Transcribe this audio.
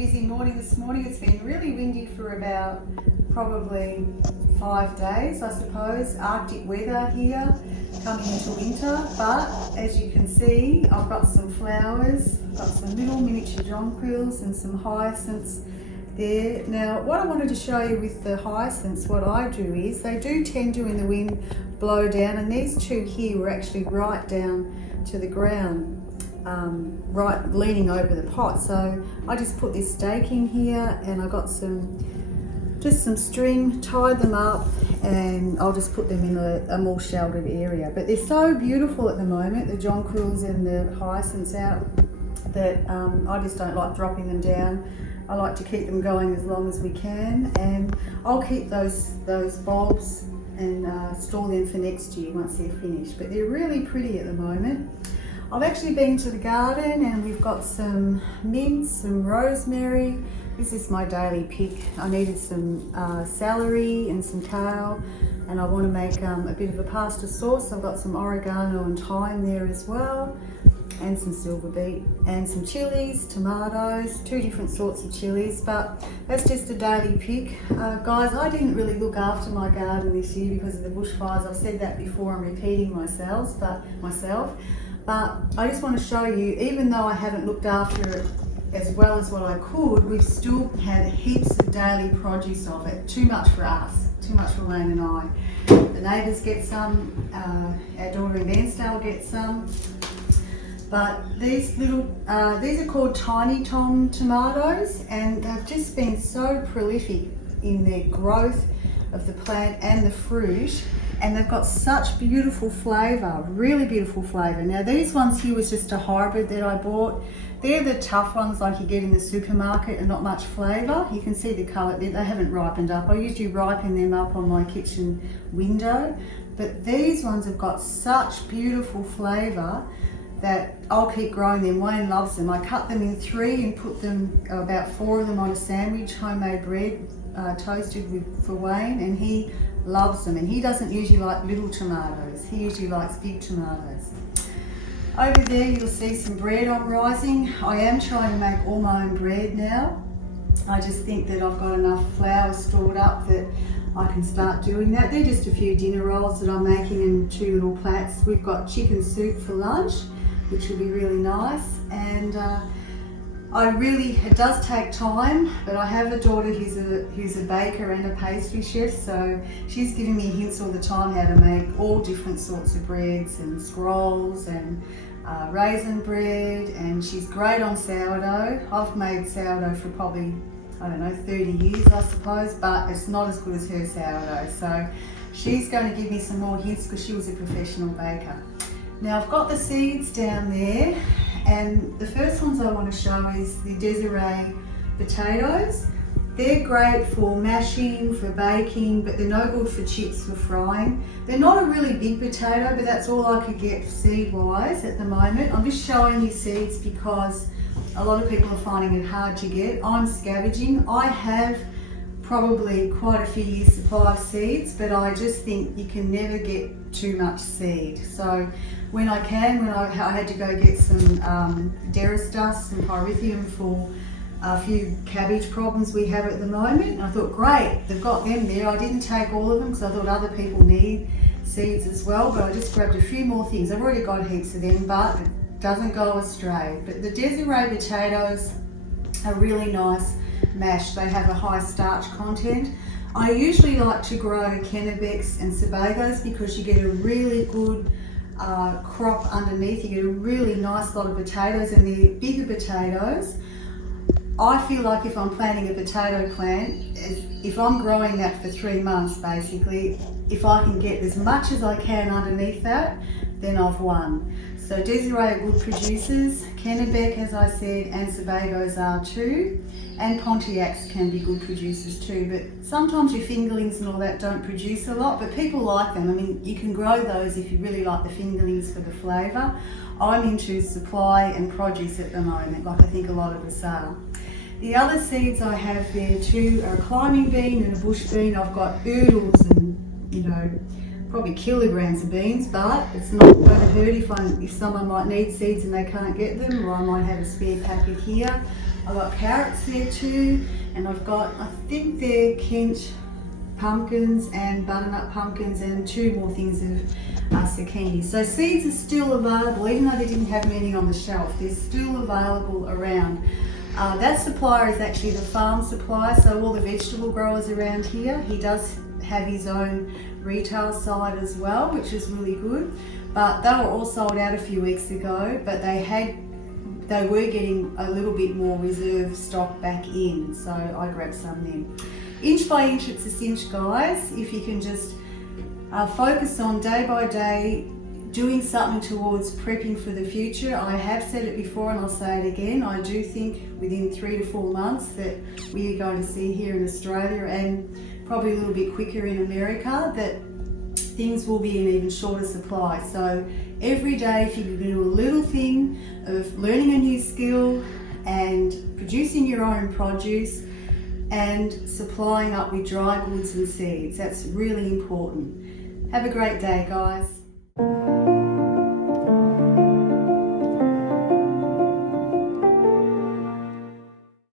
busy morning this morning. It's been really windy for about probably 5 days, I suppose. Arctic weather here, coming into winter. But as you can see, I've got some flowers. I've got some little miniature jonquils and some hyacinths there. Now, what I wanted to show you with the hyacinths, what I do is, they do tend to, in the wind, blow down, and these two here were actually right down to the ground. Right leaning over the pot, so I just put this stake in here and I got just some string, tied them up, and I'll just put them in a more sheltered area. But they're so beautiful at the moment, the jonquils and the hyacinths out, that I just don't like dropping them down. I like to keep them going as long as we can, and I'll keep those bulbs and store them for next year once they're finished. But they're really pretty at the moment. I've actually been to the garden and we've got some mint, some rosemary. This is my daily pick. I needed some celery and some kale, and I want to make a bit of a pasta sauce. I've got some oregano and thyme there as well, and some silver beet, and some chilies, tomatoes, 2 different sorts of chilies, but that's just a daily pick. Guys, I didn't really look after my garden this year because of the bushfires. I've said that before, I'm repeating myself, but I just want to show you, even though I haven't looked after it as well as what I could, we've still had heaps of daily produce of it. Too much for us, too much for Wayne and I. The neighbours get some, our daughter in Bairnsdale gets some. But these are called Tiny Tom tomatoes, and they've just been so prolific in their growth of the plant and the fruit. And they've got such beautiful flavour, really beautiful flavour. Now these ones here was just a hybrid that I bought. They're the tough ones like you get in the supermarket and not much flavour. You can see the colour, they haven't ripened up. I usually ripen them up on my kitchen window. But these ones have got such beautiful flavour that I'll keep growing them. Wayne loves them. I cut them in 3 and put them, about 4 of them on a sandwich, homemade bread, toasted for Wayne, and he loves them. And he doesn't usually like little tomatoes, he usually likes big tomatoes. Over there you'll see some bread I'm rising. I am trying to make all my own bread now. I just think that I've got enough flour stored up that I can start doing that. They're just a few dinner rolls that I'm making in 2 little plats. We've got chicken soup for lunch, which will be really nice, and it does take time, but I have a daughter who's a baker and a pastry chef, so she's giving me hints all the time how to make all different sorts of breads and scrolls and raisin bread, and she's great on sourdough. I've made sourdough for probably, 30 years I suppose, but it's not as good as her sourdough, so she's going to give me some more hints because she was a professional baker. Now I've got the seeds down there, and the first ones I want to show is the Desiree potatoes. They're great for mashing, for baking, but they're no good for chips for frying. They're not a really big potato, but that's all I could get seed-wise at the moment. I'm just showing you seeds because a lot of people are finding it hard to get. I'm scavenging. I have probably quite a few years supply of seeds, but I just think you can never get too much seed. So when I had to go get some Derris dust, some pyrithium for a few cabbage problems we have at the moment, and I thought, great, they've got them there. I didn't take all of them because I thought other people need seeds as well, but I just grabbed a few more things. I've already got heaps of them, but it doesn't go astray. But the Desiree potatoes are really nice mash. They have a high starch content. I usually like to grow Kennebecs and Sebagos because you get a really good crop underneath. You get a really nice lot of potatoes, and the bigger potatoes, I feel like if I'm planting a potato plant, if I'm growing that for 3 months basically, if I can get as much as I can underneath that, then I've won. So Desiree are good producers, Kennebec as I said, and Sebagos are too, and Pontiacs can be good producers too, but sometimes your fingerlings and all that don't produce a lot, but people like them. I mean, you can grow those if you really like the fingerlings for the flavour. I'm into supply and produce at the moment, like I think a lot of us are. The other seeds I have there too are a climbing bean and a bush bean. I've got oodles and, probably kilograms of beans, but it's not going to hurt if someone might need seeds and they can't get them, or I might have a spare packet here. I've got carrots there too, and I've got, I think they're Kent pumpkins and butternut pumpkins and 2 more things of zucchini. So seeds are still available, even though they didn't have many on the shelf, they're still available around. That supplier is actually the farm supplier, so all the vegetable growers around here. He does have his own retail side as well, which is really good. But they were all sold out a few weeks ago, but they were getting a little bit more reserve stock back in, so I grabbed some then. Inch by inch, it's a cinch, guys. If you can just focus on day by day, doing something towards prepping for the future. I have said it before and I'll say it again. I do think within 3 to 4 months that we are going to see here in Australia, and probably a little bit quicker in America, that things will be in even shorter supply. So every day, if you can do a little thing of learning a new skill and producing your own produce and supplying up with dry goods and seeds, that's really important. Have a great day, guys.